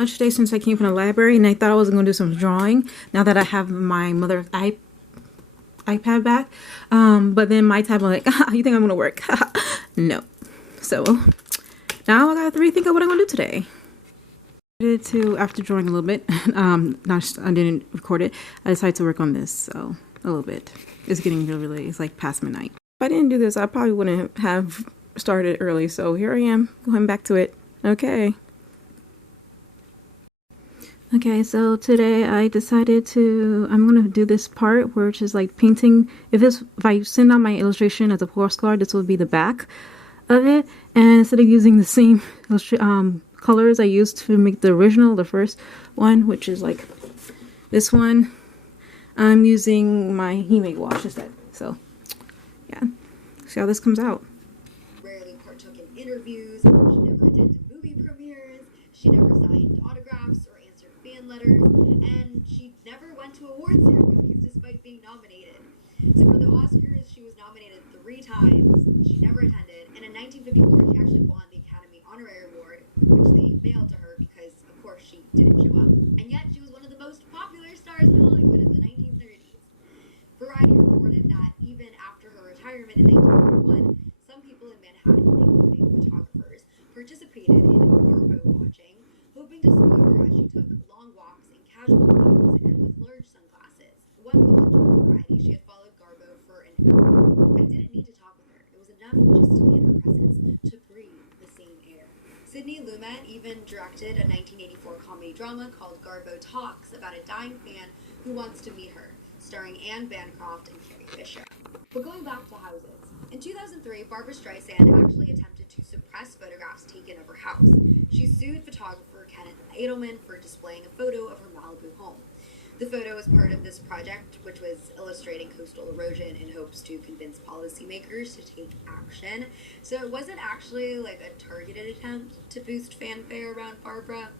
much today since I came from the library, and I thought I was going to do some drawing now that I have my mother's iPad back. But then my tab, I'm like, you think I'm going to work? No. So now I got to rethink of what I'm going to do today. After drawing a little bit, I didn't record it. I decided to work on this, so a little bit. It's getting really late. It's like past midnight. If I didn't do this, I probably wouldn't have started early. So here I am, going back to it. Okay, so today I decided I'm going to do this part, which is like painting. If I send out my illustration as a postcard, this will be the back of it. And instead of using the same colors I used to make the original, the first one, which is like this one, I'm using my He-Make wash instead. So yeah, see how this comes out. Rarely partook in interviews, she never attended movie premieres, she never signed autographs or answered fan letters, and she never went to award ceremonies despite being nominated. So for the Oscars, she was nominated 3 times, she never attended, and in 1954 she actually won the Academy Honorary Award, which they mailed to her because, of course, she didn't show up. And yet she was one of the most popular stars in Hollywood in the 1930s. Variety reported that even after her retirement in 1941, some people in Manhattan, including photographers, participated in Garbo watching, hoping to spot her as she took long walks in casual clothes and with large sunglasses. One woman told Variety she had followed Garbo for an hour. I didn't need to talk with her. It was enough just to be in her presence, to breathe the same air. Sidney Lumet even directed a 1984 comedy drama called Garbo Talks about a dying fan who wants to meet her, starring Anne Bancroft and Carrie Fisher. But going back to houses, in 2003, Barbra Streisand actually attempted to suppress photographs taken of her house. She sued photographer Kenneth Edelman for displaying a photo of her Malibu home. The photo was part of this project, which was illustrating coastal erosion in hopes to convince policymakers to take action. So it wasn't actually like a targeted attempt to boost fanfare around Barbra,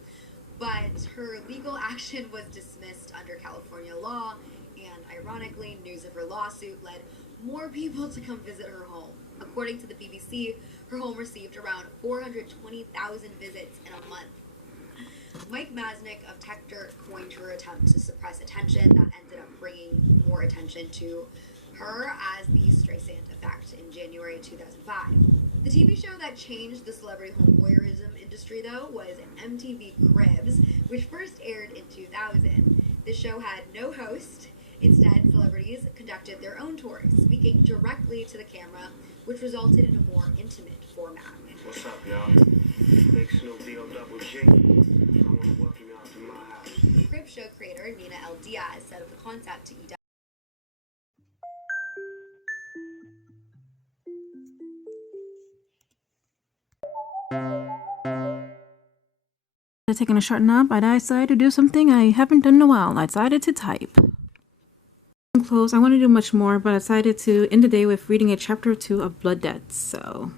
but her legal action was dismissed under California law, and ironically, news of her lawsuit led more people to come visit her home. According to the BBC, her home received around 420,000 visits in a month. Mike Masnick of Tector coined her attempt to suppress attention that ended up bringing more attention to her as the Streisand effect in January 2005. The TV show that changed the celebrity home voyeurism industry, though, was MTV Cribs, which first aired in 2000. The show had no host. Instead, celebrities conducted their own tours, speaking directly to the camera, which resulted in a more intimate format. What's up, y'all? Big Snoop D-O double G. I want to welcome y'all to my house. Crib show creator Nina L. Diaz set up the concept to EW. Taking a short nap, I decided to do something I haven't done in a while. I decided to type. I'm close. I want to do much more, but I decided to end the day with reading a chapter or 2 of Blood Debts. So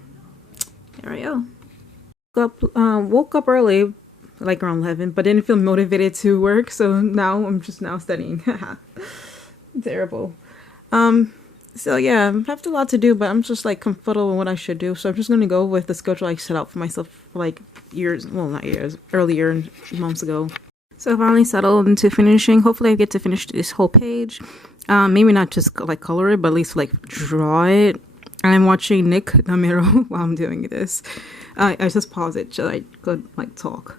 there I go. Woke up early, like around 11, but didn't feel motivated to work. So now I'm just studying. Terrible. So yeah, I have a lot to do, but I'm just like comfortable with what I should do. So I'm just gonna go with the schedule I set out for myself like earlier months ago. So I finally settled into finishing. Hopefully I get to finish this whole page. Maybe not just like color it, but at least like draw it. I'm watching Nick Namiro while I'm doing this. I just pause it so I could like talk.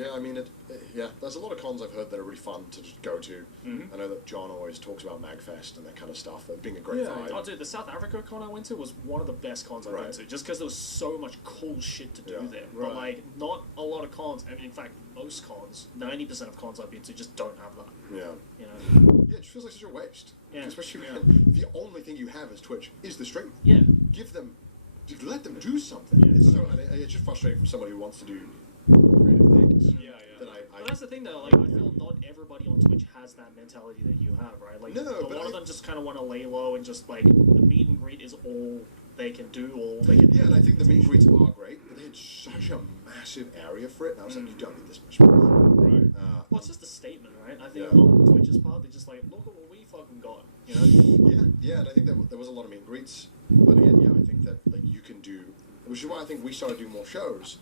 Yeah, I mean, yeah, there's a lot of cons I've heard that are really fun to just go to. I know that John always talks about MagFest and that kind of stuff, that being a great vibe. Oh, dude, the South Africa con I went to was one of the best cons I've been to, just because there was so much cool shit to do there. But, like, not a lot of cons. I mean, in fact, most cons, 90% of cons I've been to just don't have that. Yeah. You know? Yeah, it just feels like such a waste. Yeah. Especially when the only thing you have as Twitch is the stream. Yeah. Let them do something. It's just frustrating from somebody who wants to do creative things. But that's the thing, though. Like, I feel not everybody on Twitch has that mentality that you have, right? Like, a lot of them just kind of want to lay low and just, like, the meet and greet is all they can do, all they can do. Yeah, and I think the meet and greets are great, but they had such a massive area for it, and I was like, you don't need this much space. Right. Well, it's just a statement, right? I think on Twitch's part, they're just like, look at what we fucking got, you know? Yeah, and I think that there was a lot of meet and greets, but again, I think that, like, you can do, which is why I think we started doing more shows.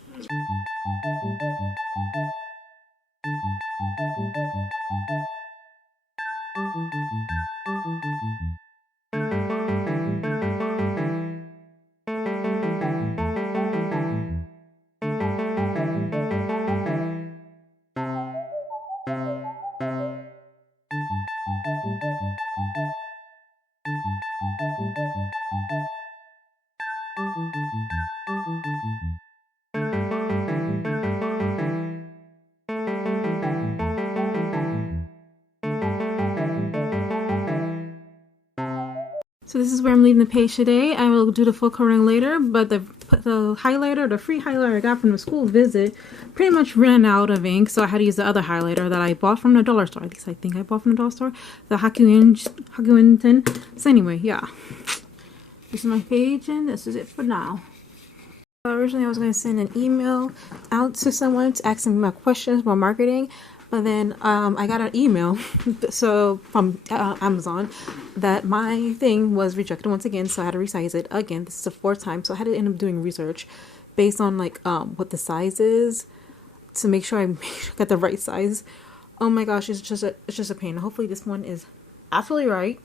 So this is where I'm leaving the page today. I will do the full coloring later, but the highlighter, the free highlighter I got from the school visit, pretty much ran out of ink, so I had to use the other highlighter that I bought from the dollar store. At least I think I bought from the dollar store, the Hakuinten. So anyway, yeah. This is my page, and this is it for now. Originally, I was going to send an email out to someone to ask them about questions about marketing. But then I got an email from Amazon that my thing was rejected once again, so I had to resize it again. This is the fourth time, so I had to end up doing research based on like what the size is to make sure I got the right size. Oh my gosh, it's just a pain. Hopefully this one is absolutely right.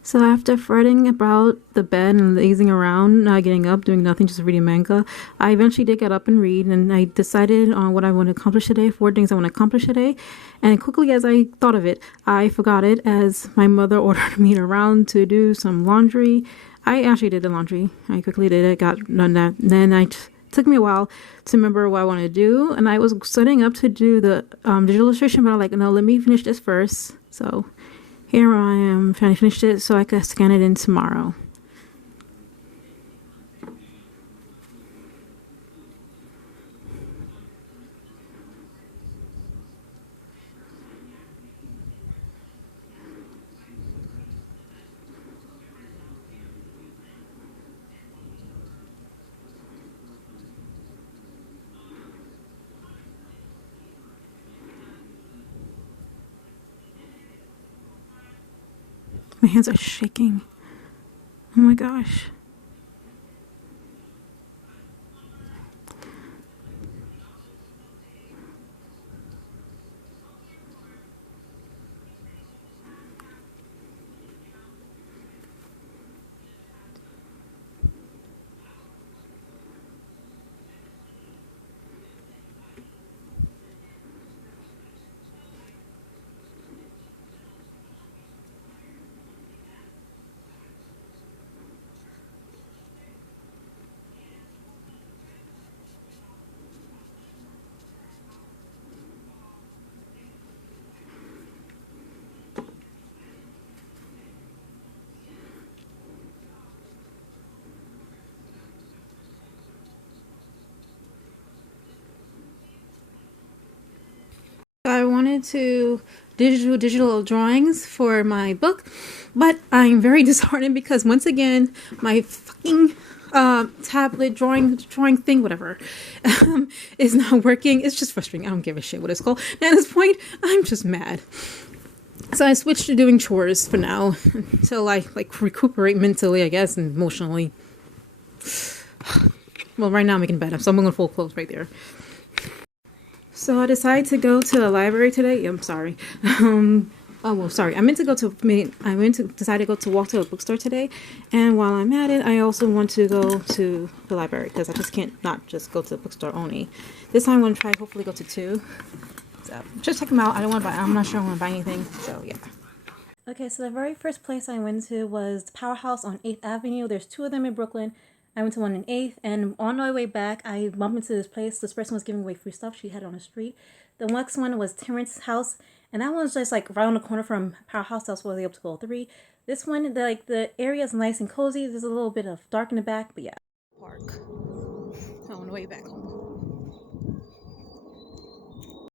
So after fretting about the bed and lazing around, not getting up, doing nothing, just reading manga, I eventually did get up and read, and I decided on what I want to accomplish today, 4 things I want to accomplish today. And quickly as I thought of it, I forgot it as my mother ordered me around to do some laundry. I actually did the laundry. I quickly did it, got done that. Then took me a while to remember what I wanted to do, and I was setting up to do the digital illustration, but I'm like, no, let me finish this first. So here I am trying to finish it so I can scan it in tomorrow. My hands are shaking. Oh my gosh. I wanted to digital drawings for my book, but I'm very disheartened because once again my fucking tablet drawing thing, whatever, is not working. It's just frustrating. I don't give a shit what it's called. And at this point, I'm just mad. So I switched to doing chores for now until I recuperate mentally, I guess, and emotionally. Well, right now I'm making bed, so I'm going to full clothes right there. So I decided to go to the library today. I'm sorry. Oh, well, sorry. I meant to decide to go to walk to a bookstore today. And while I'm at it, I also want to go to the library because I just can't not just go to the bookstore only. This time I'm going to try hopefully go to 2. So just check them out. I'm not sure I want to buy anything. So yeah. Okay, so the very first place I went to was the Powerhouse on 8th Avenue. There's 2 of them in Brooklyn. I went to one in 8th, and on my way back, I bumped into this place. This person was giving away free stuff. She had it on the street. The next one was Terrence's house, and that one was just like right on the corner from Powerhouse. That's where they up to go 3. This one, the area is nice and cozy. There's a little bit of dark in the back, but yeah. Park. On the way back home.